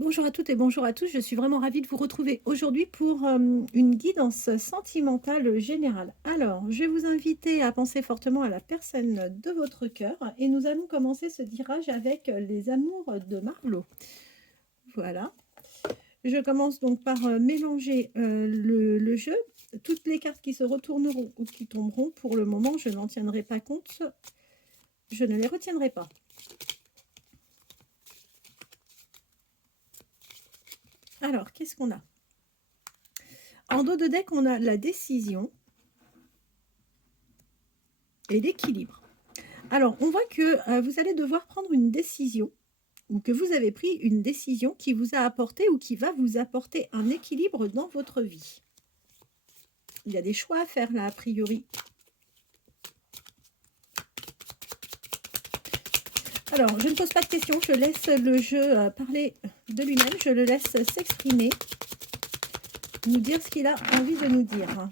Bonjour à toutes et bonjour à tous, je suis vraiment ravie de vous retrouver aujourd'hui pour une guidance sentimentale générale. Alors, je vais vous inviter à penser fortement à la personne de votre cœur et nous allons commencer ce tirage avec les amours de Marlowe. Voilà, je commence donc par mélanger le jeu. Toutes les cartes qui se retourneront ou qui tomberont, pour le moment, je n'en tiendrai pas compte, je ne les retiendrai pas. Alors, qu'est-ce qu'on a? En dos de deck, on a la décision et l'équilibre. Alors, on voit que vous allez devoir prendre une décision ou que vous avez pris une décision qui vous a apporté ou qui va vous apporter un équilibre dans votre vie. Il y a des choix à faire là, a priori. Alors, je ne pose pas de questions, je laisse le jeu parler de lui-même, je le laisse s'exprimer, nous dire ce qu'il a envie de nous dire.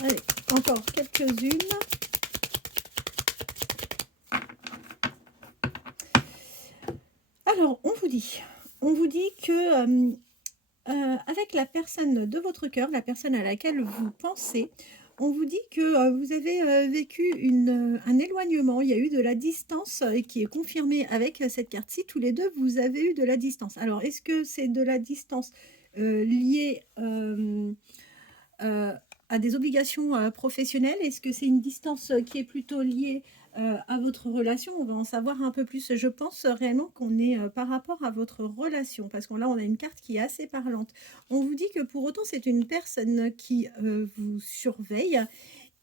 Allez, encore quelques-unes. Alors, on vous dit que avec la personne de votre cœur, la personne à laquelle vous pensez, on vous dit que vous avez vécu un éloignement, il y a eu de la distance qui est confirmée avec cette carte-ci. Tous les deux, vous avez eu de la distance. Alors, est-ce que c'est de la distance liée à des obligations professionnelles? Est-ce que c'est une distance qui est plutôt liée à votre relation? On va en savoir un peu plus. Je pense réellement qu'on est par rapport à votre relation, parce que là, on a une carte qui est assez parlante. On vous dit que pour autant, c'est une personne qui vous surveille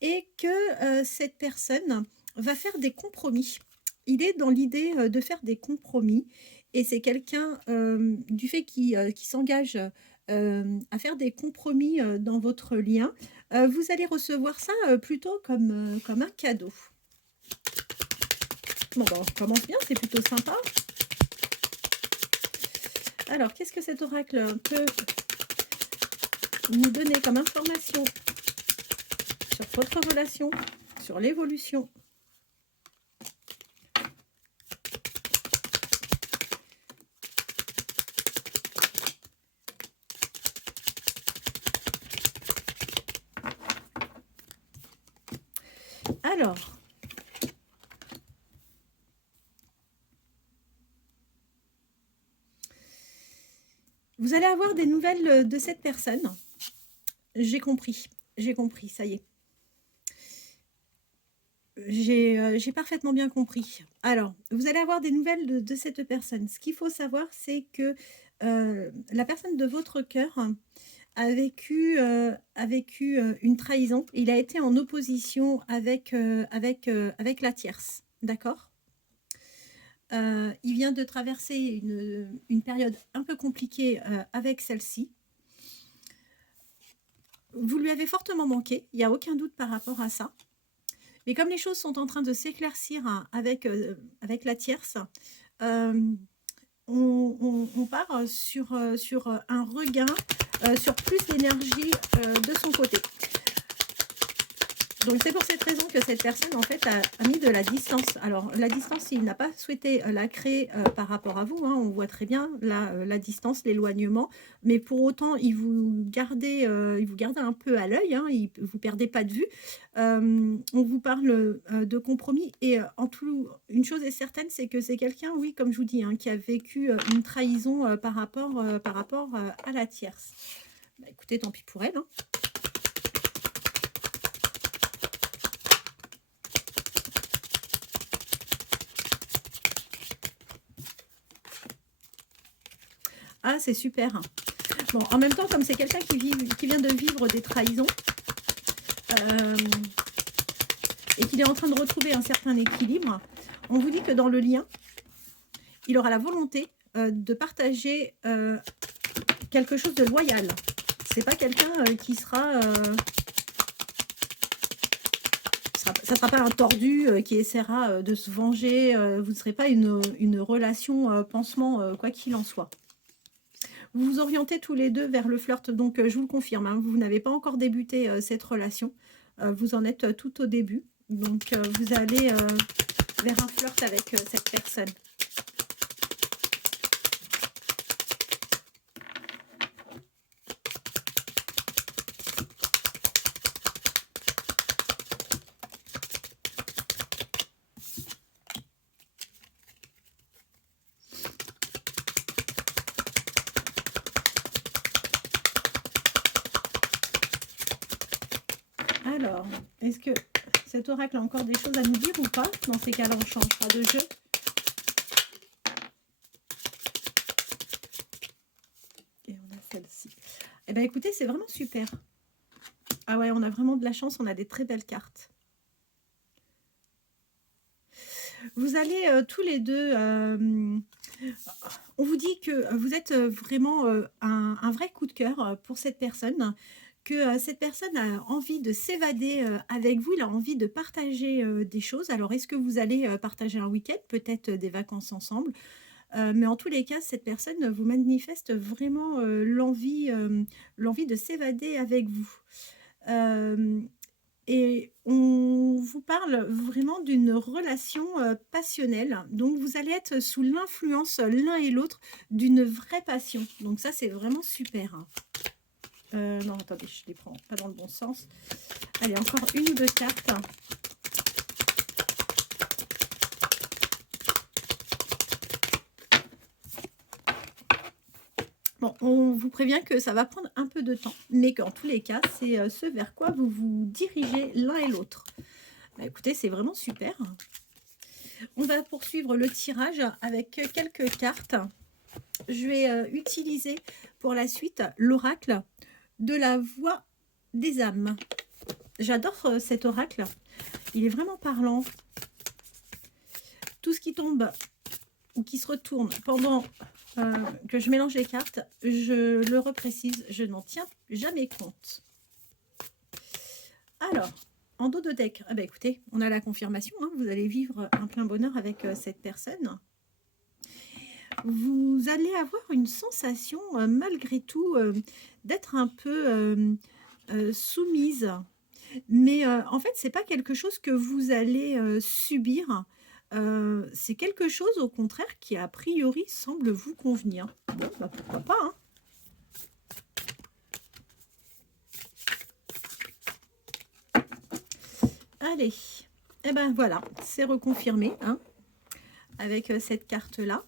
et que cette personne va faire des compromis. Il est dans l'idée de faire des compromis et c'est quelqu'un du fait qui s'engage à faire des compromis dans votre lien. Vous allez recevoir ça plutôt comme un cadeau. Bon, bah, on commence bien, c'est plutôt sympa. Alors, qu'est-ce que cet oracle peut nous donner comme information sur votre relation, sur l'évolution? Alors, vous allez avoir des nouvelles de cette personne. J'ai compris, ça y est. J'ai parfaitement bien compris. Alors, vous allez avoir des nouvelles de cette personne. Ce qu'il faut savoir, c'est que la personne de votre cœur a vécu une trahison. Il a été en opposition avec la tierce, d'accord? Il vient de traverser une période un peu compliquée avec celle-ci. Vous lui avez fortement manqué, il n'y a aucun doute par rapport à ça. Mais comme les choses sont en train de s'éclaircir hein, avec la tierce, on part sur un regain, sur plus d'énergie de son côté. Donc c'est pour cette raison que cette personne en fait a mis de la distance. Alors la distance, il n'a pas souhaité la créer par rapport à vous, hein, on voit très bien la distance, l'éloignement, mais pour autant il vous gardait un peu à l'œil, hein, vous perdez pas de vue. On vous parle de compromis et une chose est certaine, c'est que c'est quelqu'un, oui, comme je vous dis, hein, qui a vécu une trahison par rapport à la tierce. Bah, écoutez, tant pis pour elle, hein. Ah, c'est super. Bon, en même temps, comme c'est quelqu'un qui vient de vivre des trahisons, euh, et qu'il est en train de retrouver un certain équilibre, on vous dit que dans le lien, il aura la volonté de partager quelque chose de loyal. C'est pas quelqu'un qui sera... ça ne sera pas un tordu qui essaiera de se venger. Vous ne serez pas une relation pansement, quoi qu'il en soit. Vous vous orientez tous les deux vers le flirt, donc je vous le confirme, hein, vous n'avez pas encore débuté cette relation. Vous en êtes tout au début. Donc vous allez vers un flirt avec cette personne. Alors, est-ce que cet oracle a encore des choses à nous dire ou pas? Dans ces cas-là, on changera de jeu. Et on a celle-ci. Eh bien, écoutez, c'est vraiment super. Ah ouais, on a vraiment de la chance, on a des très belles cartes. Vous allez tous les deux... on vous dit que vous êtes vraiment un vrai coup de cœur pour cette personne, que cette personne a envie de s'évader avec vous, il a envie de partager des choses. Alors, est-ce que vous allez partager un week-end, peut-être des vacances ensemble? Mais en tous les cas, cette personne vous manifeste vraiment l'envie de s'évader avec vous. Et on vous parle vraiment d'une relation passionnelle. Donc, vous allez être sous l'influence l'un et l'autre d'une vraie passion. Donc, ça, c'est vraiment super. Non, attendez, je les prends pas dans le bon sens. Allez, encore une ou deux cartes. Bon, on vous prévient que ça va prendre un peu de temps, mais qu'en tous les cas, c'est ce vers quoi vous vous dirigez l'un et l'autre. Bah, écoutez, c'est vraiment super. On va poursuivre le tirage avec quelques cartes. Je vais utiliser pour la suite l'oracle de la voix des âmes. J'adore cet oracle. Il est vraiment parlant. Tout ce qui tombe ou qui se retourne pendant que je mélange les cartes, je le reprécise, je n'en tiens jamais compte. Alors, en dos de deck, ah bah écoutez, on a la confirmation, hein, vous allez vivre un plein bonheur avec cette personne. Vous allez avoir une sensation, malgré tout, d'être un peu soumise. Mais en fait, c'est pas quelque chose que vous allez subir. C'est quelque chose, au contraire, qui a priori semble vous convenir. Bon, bah pourquoi pas, hein. Allez, et ben voilà, c'est reconfirmé, hein, avec cette carte-là.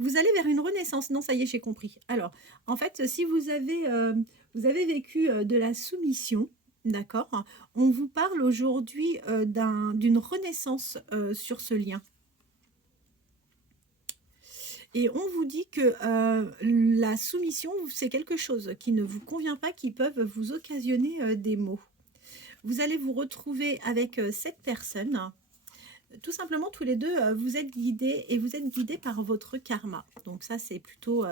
Vous allez vers une renaissance. Non, ça y est, j'ai compris. Alors, en fait, si vous avez vécu de la soumission, d'accord, on vous parle aujourd'hui d'une renaissance sur ce lien. Et on vous dit que la soumission, c'est quelque chose qui ne vous convient pas, qui peuvent vous occasionner des maux. Vous allez vous retrouver avec cette personne. Tout simplement, tous les deux, vous êtes guidés et vous êtes guidés par votre karma. Donc ça, c'est plutôt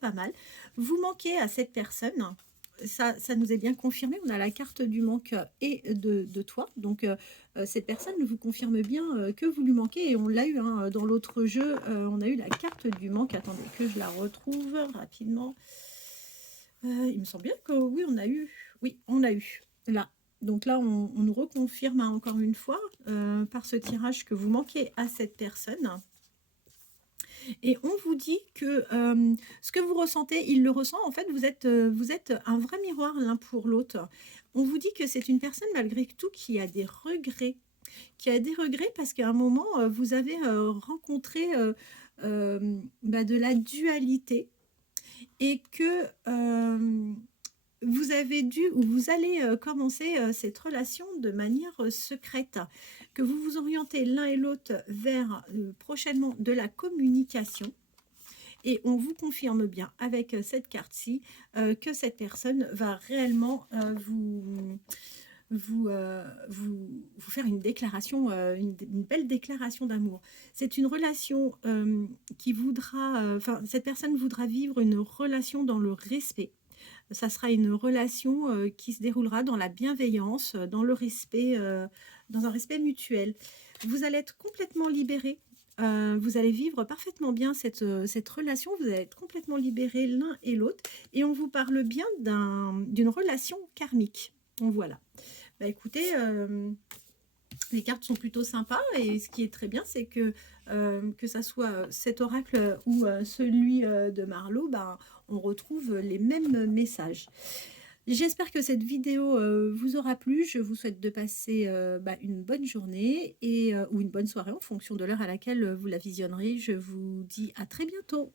pas mal. Vous manquez à cette personne. Ça nous est bien confirmé. On a la carte du manque et de toi. Donc, cette personne vous confirme bien que vous lui manquez. Et on l'a eu hein, dans l'autre jeu. On a eu la carte du manque. Attendez que je la retrouve rapidement. Il me semble bien que oui, on a eu. Oui, on a eu. Là. Donc là, on nous reconfirme hein, encore une fois par ce tirage que vous manquez à cette personne. Et on vous dit que ce que vous ressentez, il le ressent. En fait, vous êtes un vrai miroir l'un pour l'autre. On vous dit que c'est une personne, malgré tout, qui a des regrets. Qui a des regrets parce qu'à un moment, vous avez rencontré de la dualité. Et que... vous avez dû ou vous allez commencer cette relation de manière secrète, que vous vous orientez l'un et l'autre vers prochainement de la communication et on vous confirme bien avec cette carte-ci que cette personne va réellement vous faire une déclaration, une belle déclaration d'amour. C'est une relation qui voudra, enfin, cette personne voudra vivre une relation dans le respect. Ça sera une relation qui se déroulera dans la bienveillance, dans le respect, dans un respect mutuel. Vous allez être complètement libéré. Vous allez vivre parfaitement bien cette relation, vous allez être complètement libérés l'un et l'autre, et on vous parle bien d'une relation karmique. Donc voilà. Bah écoutez, les cartes sont plutôt sympas, et ce qui est très bien, c'est que ça soit cet oracle ou celui de Marlowe, bah, on retrouve les mêmes messages. J'espère que cette vidéo vous aura plu. Je vous souhaite de passer bah, une bonne journée ou une bonne soirée en fonction de l'heure à laquelle vous la visionnerez. Je vous dis à très bientôt.